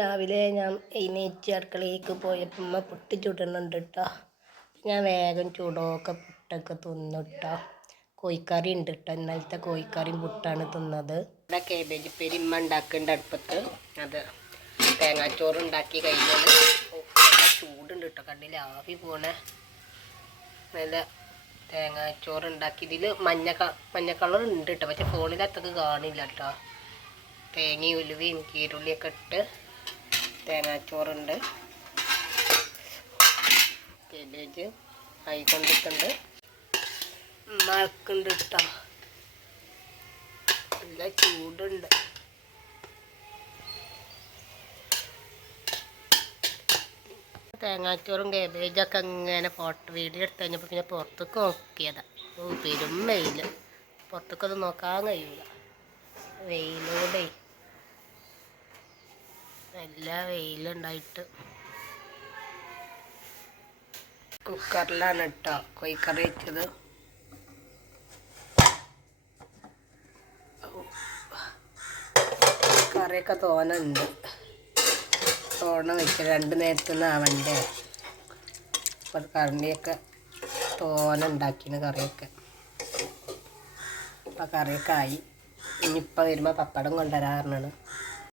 രാവിലെ ഞാൻ എഴുന്നേറ്റ് അടുക്കളയിലേക്ക് പോയപ്പോൾ ഉമ്മ പുട്ട് ചുടുന്നുണ്ട് കേട്ടോ ഞാൻ വേഗം ചൂടൊക്കെ പുട്ടൊക്കെ തിന്നു കേട്ടോ കോഴിക്കറി ഉണ്ട് കേട്ടോ ഇന്നലത്തെ കോഴിക്കറിയും പുട്ടാണ് തിന്നത്. ഇവിടെ കേബേജ് പേര് ഇമ്മ ഉണ്ടാക്കുന്നുണ്ട് അടുപ്പത്ത്. അത് തേങ്ങാച്ചോറ് ഉണ്ടാക്കി കഴിഞ്ഞാൽ ചൂടുണ്ട് കേട്ടോ കണ്ടില്ല ആവി പോണേ. നല്ല തേങ്ങാച്ചോറ് ഉണ്ടാക്കി. ഇതിൽ മഞ്ഞ മഞ്ഞ കളർ ഉണ്ട് കേട്ടോ പക്ഷെ ഫോണിൽ അത്രയ്ക്ക് കാണില്ല കേട്ടോ തേങ്ങയും ഉലുവയും കീരുള്ളിയൊക്കെ ഇട്ട് തേങ്ങാച്ചോറുണ്ട്. കേബേജ് ആയിക്കൊണ്ടിട്ടുണ്ട്. മഴക്കുണ്ട് കേട്ടോ നല്ല ചൂടുണ്ട്. തേങ്ങാച്ചോറും കേബേജൊക്കെ ഇങ്ങനെ ഫോട്ടോ വീഡിയോ എടുത്ത് കഴിഞ്ഞപ്പോൾ പിന്നെ പുറത്തേക്ക് നോക്കിയതാണ് പെരും വെയിൽ പുറത്തേക്കൊന്നും നോക്കാൻ കഴിയൂല. വെയിലൂടെ നല്ല വെയിലുണ്ടായിട്ട്. കുക്കറിലാണ് കേട്ടോ കോഴിക്കറി വെച്ചത്. കറിയൊക്കെ തോനുണ്ട് തോണ വെച്ച് രണ്ട് നേരത്തുനിന്ന് ആവണ്ടേ. അപ്പോൾ കറിയൊക്കെ തോന ഉണ്ടാക്കിന് കറിയൊക്കെ. അപ്പം കറിയൊക്കെ ആയി. ഇനിയിപ്പോൾ വരുമ്പോൾ പപ്പടം കൊണ്ടുവരാറുണ്ട്